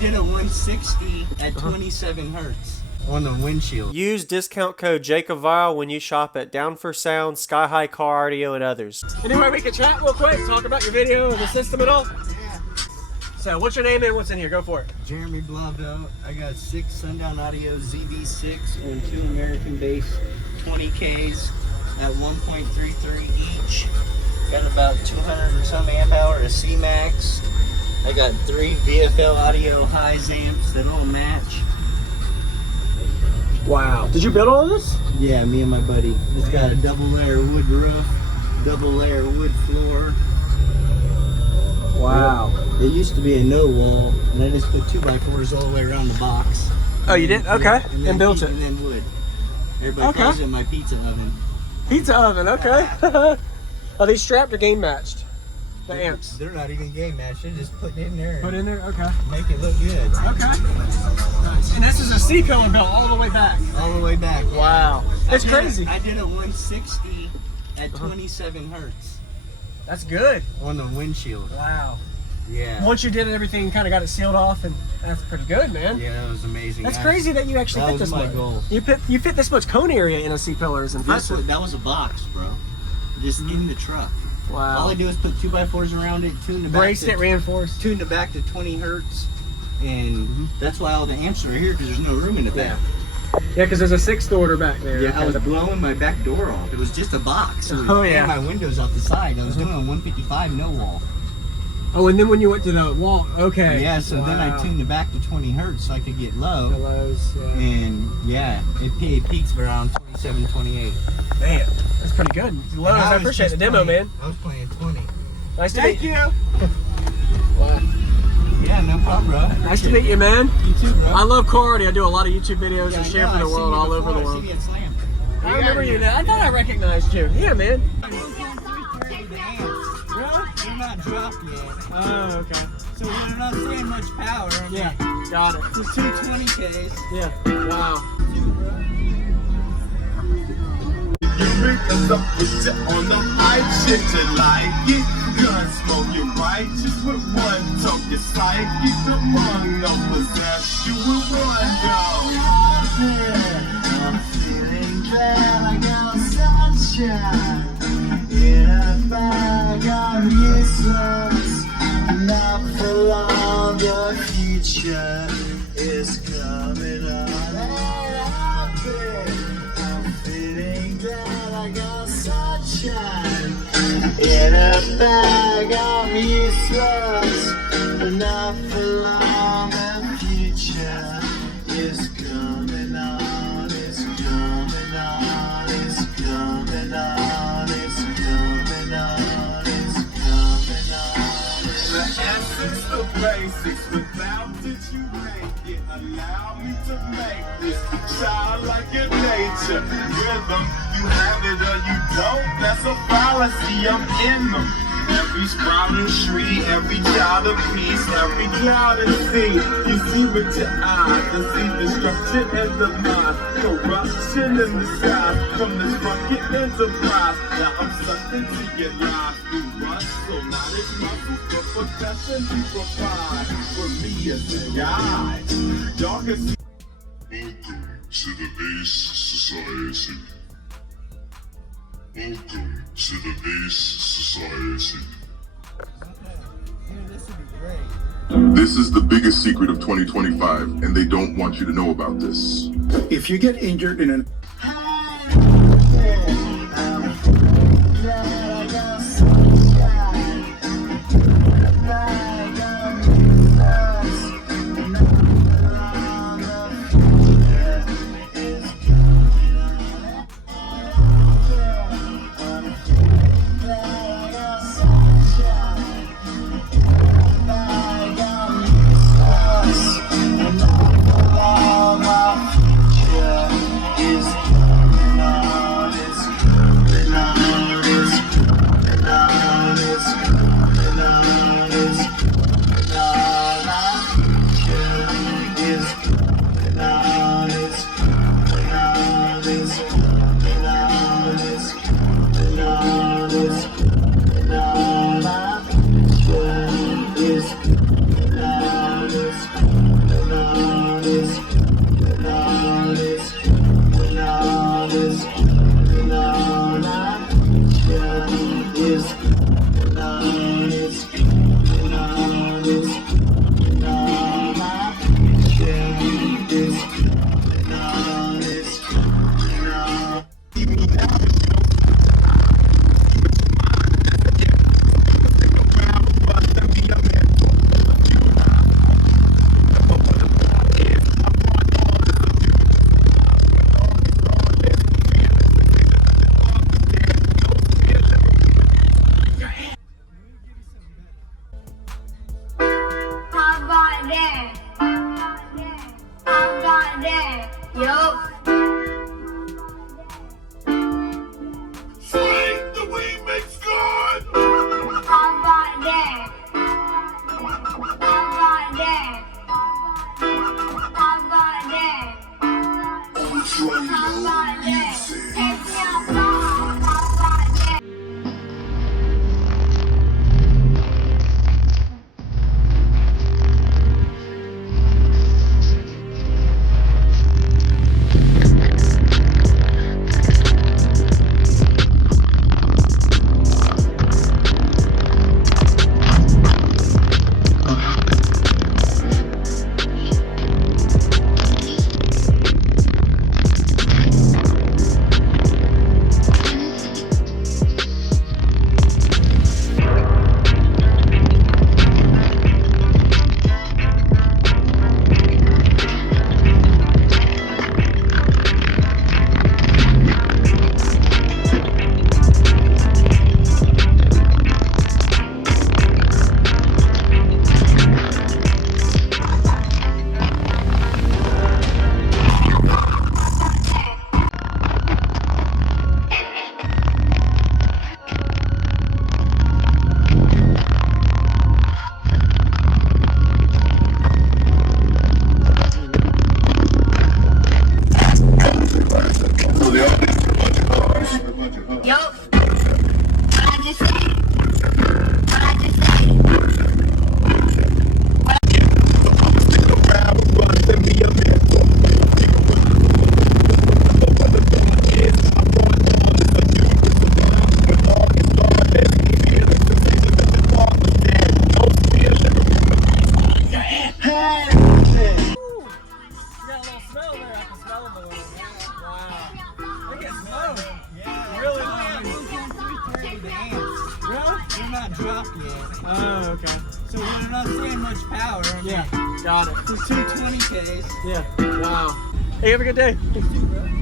did a 160 at 27 hertz on the windshield. Use discount code JacobViral when you shop at Down for Sound, SkyHigh Car Audio, and others. Anyway, we can chat real quick, talk about your video and the system and all. Yeah. So, what's your name and what's in here? Go for it. Jeremy Blauvelt. I got 6 Sundown Audio ZV6 and 2 American bass 20Ks at 1.33 each. Got about 200 or some amp hour of C-Max. I got 3 VFL Audio highs amps that all match. Wow. Did you build all of this? Yeah, me and my buddy. It's got a double layer wood roof, double layer wood floor. Wow. It used to be a no wall, and I just put 2x4s all the way around the box. Oh, you did? Okay. Yeah, and built it. And then wood. Everybody calls it my pizza oven. Pizza oven, okay. Are these strapped or game matched? The amps? They're not even game matched. They're just putting it in there. Put in there? Okay. Make it look good. Okay. Nice. And this is a C-pillar belt all the way back? All the way back. Yeah. Wow. That's crazy. I did a 160 at 27 hertz. That's good. On the windshield. Wow. Yeah. Once you did everything, you kind of got it sealed off, and that's pretty good, man. Yeah, that was amazing. That's crazy that you actually fit this much. That was my goal. You fit this much cone area in a C-pillar is impressive. That was a box, bro. Just in the truck. Wow. All I do is put 2x4s around it, tune the back. Braced it, reinforced. Tuned it back to 20 hertz, and that's why all the amps are here, because there's no room in the back. Yeah, because there's a 6th order back there. Yeah, I was blowing my back door off. It was just a box. Oh, yeah. And my windows off the side. I was doing a 155 no wall. Oh, and then when you went to the wall, okay. Yeah, so then I tuned it back to 20 hertz so I could get low. The lows, yeah. And yeah, it peaks around 27, 28. Man, that's pretty good. Lows, I appreciate the demo, man. I was playing 20. Nice to meet you. Wow. Yeah, no problem, bro. Nice to meet you, man. You too, bro. I love car audio. I do a lot of YouTube videos and share for the world, all over the world. I remember you now. I thought I recognized you. Yeah, man. They're not dropped yet. Oh, okay. So we're not seeing much power. Yeah, got it. It's 220Ks. Yeah, wow. Because I put you on the high shit, you like it. Gun smoking righteous with one talk, you psychic. Among no possess you with one dog. I'm feeling glad I got sunshine in a bag of useless. Not for long, the future is coming on. I'm feeling glad I got sunshine in a bag of useless. Not for long, the future is coming on. It's coming on. It's coming on. It's coming on. It's coming on. The essence, the basics. Without it, you make it. Allow me to make this childlike in nature. Rhythm, you have it or you don't. That's a fallacy. I'm in them. Every sprouting tree, every child of peace, every cloud and sea. You see with your eyes, I see destruction in the mind, corruption in the sky, from this fucking enterprise. Now I'm sucked into your lies through rust, so not as muscle for profession you provide. For me as a guide, y'all can see. Welcome to the Bass Society. Welcome to the Bass Society. This is the biggest secret of 2025, and they don't want you to know about this. If you get injured in an My future is coming on, it's not dropped yet. Oh, okay. So we're not seeing much power. I mean, Yeah, got it. for 220Ks. Yeah. Wow. Hey, have a good day. Bro.